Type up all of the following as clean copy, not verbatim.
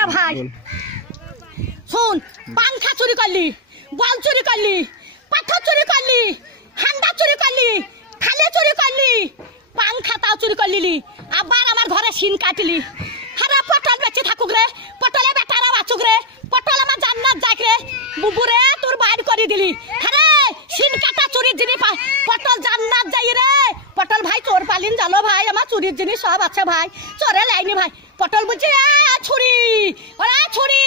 রে ভাই শুন পাংখা চুরি করলি বল চুরি করলি পাথর চুরি করলি হান্ডা চুরি করলি খালে চুরি করলি পাংখাটাও চুরি করলি আবার আমার ঘরে সিন কাটলি হারা পটল বেঁচে থাকুক রে পটলে বেটারা বাঁচুক রে পটল আমার জান্নাত যাক রে বুবুরে তোর বাইর করে দিলি আরে সিন কাটা চুরির জিনিস পটল জান্নাত যাই রে পটল ভাই চোর পালিন জানো ভাই আমার চুরির জিনিস সব আছে ভাই চোরে লাইনি ভাই পটল বলছে ছুরি ওরা ছুরি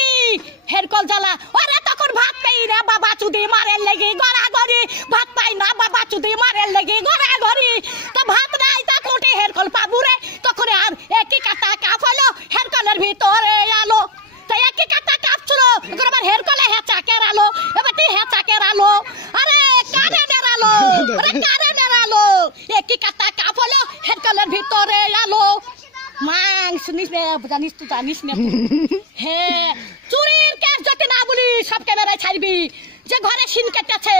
হেরকল জ্বালা ওরা তখন ভাত পাই না বাবা চুদি মারের লেগে গড়াগড়ি ভাত পাই না বাবা চুদি মারের লেগে গড়াগড়ি তো ভাত নাই তা কোটে হেরকল পাবু রে তখন আর একই কাটা কাপ হলো হেরকলের ভিতরে আলো তো একই কাটা কাপ ছিল এখন আবার হেরকলে হেঁচা কেরালো এবার তুই হেঁচা কেরালো আরে কারে নেড়ালো আরে কারে নেড়ালো একই কাটা কাপ হলো হেরকলের ভিতরে আলো মাং শুনিস না জানিস তুই জানিস না হ্যাঁ চুরির কেস যদি না বলি সব ক্যামেরায় ছাড়বি যে ঘরে সিন কেটেছে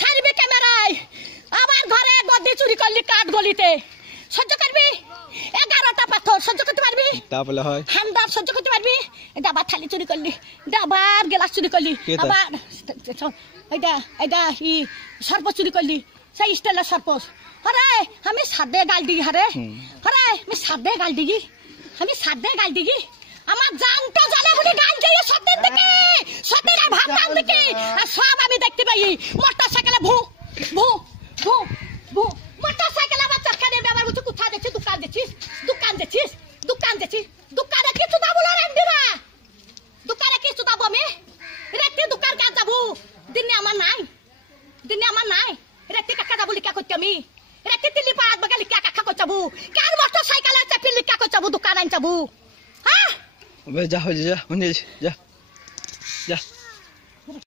ছাড়বি ক্যামেরায় আমার ঘরে গদি চুরি করলি কাঠ গলিতে সহ্য করবি 11টা পাথর সহ্য করতে পারবি তাহলে হয় হান্ডার সহ্য করতে পারবি ডাবার থালি চুরি করলি ডাবার গ্লাস চুরি করলি আবার এইটা ই সর্প চুরি করলি সেই স্টাইলের সর্প আরে আমি সাদে গাল দিগি আরে আমি সাদে গাল দিগি আমি সাদে গাল দিগি আমার জানটা জানে বলি গাল দিয়ে সত্যের দিকে সত্যের ভাত টান দিকে আর সব আমি দেখতে পাই মোটরসাইকেলে ভু ভু ভু ভু মোটরসাইকেলে আমার চরকারে ব্যবহার করছে কোথা দেখছিস দোকান দেখছিস দোকানে কিছু দাবো না রেন্দিরা দোকানে কিছু দাবো আমি রেতে দোকান কাজ যাবো দিনে আমার নাই রেতে কাকা যাবো লিখা করতে আমি রেতে দিল্লি পাড়াত বাগা লিখা কাকা করতে যাবো কার মোটরসাইকেলে চাপি লিখা করতে যাবো দোকান আন যাবো হ্যাঁ যা হয়ে যা যা